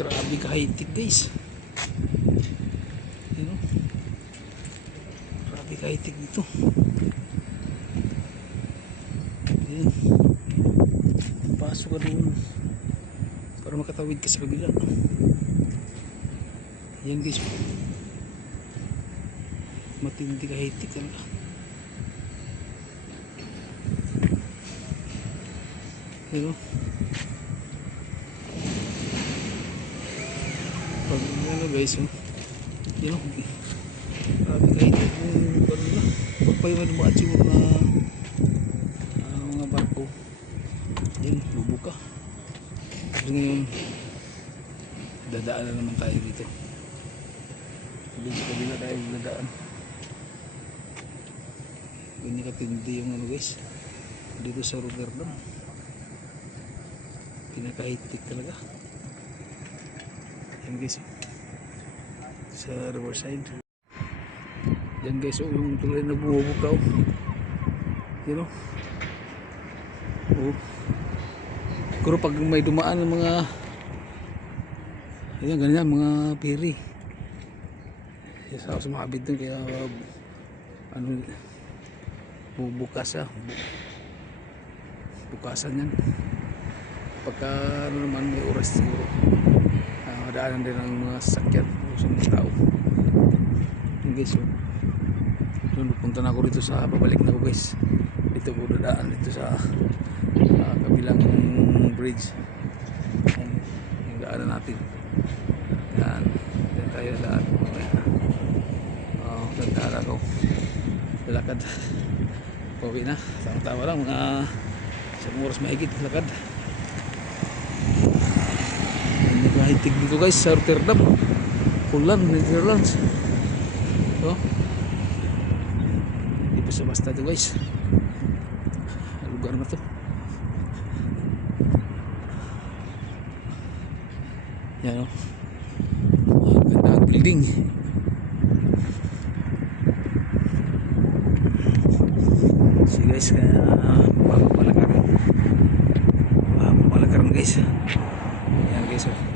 Grabe ka-high-tech guys. Yun o. Grabe ka-high-tech dito. Ayan. Pasok ka doon para makatawid ka sa kabila. Ayan guys. Matindi ka-high-tech talaga. Ayan o. Pag ano guys o. Yan o. Grabe ka-high-tech yung barula. Pag pa yung lumaat yung mga barko. Yan, lubog ka. Kasi ngayon dadaan na naman tayo dito. Dito sa kabila tayo dadaan. Ganyan katindi yung ano guys dito sa Rotterdam. Pinaka-high-tech talaga. Yan guys sa riverside. Yan guys yung tulay na bumubukaw. Yan o. Oh. Pero pag may dumaan ng mga ayan ganyan mga piri sa sumabit dun kaya ano bubukas bukasan yan pagka ano naman may oras siguro madaanan din ng mga sasakyan sa mga tao. Yung guys doon pupunta na ako dito sa pabalik na ako guys dito ko dadaan dito sa kabilang bridge yung daanan natin yan tayo daan ganda ako lalakad okay na tama lang mga isang oras maigit lakad. Nag-high-tech dito guys sa Rotterdam, Holland, Netherlands. So hindi pa sa basta ito guys lugar na to. Yan o ganda ang building. So guys papalakaran guys. Yan guys o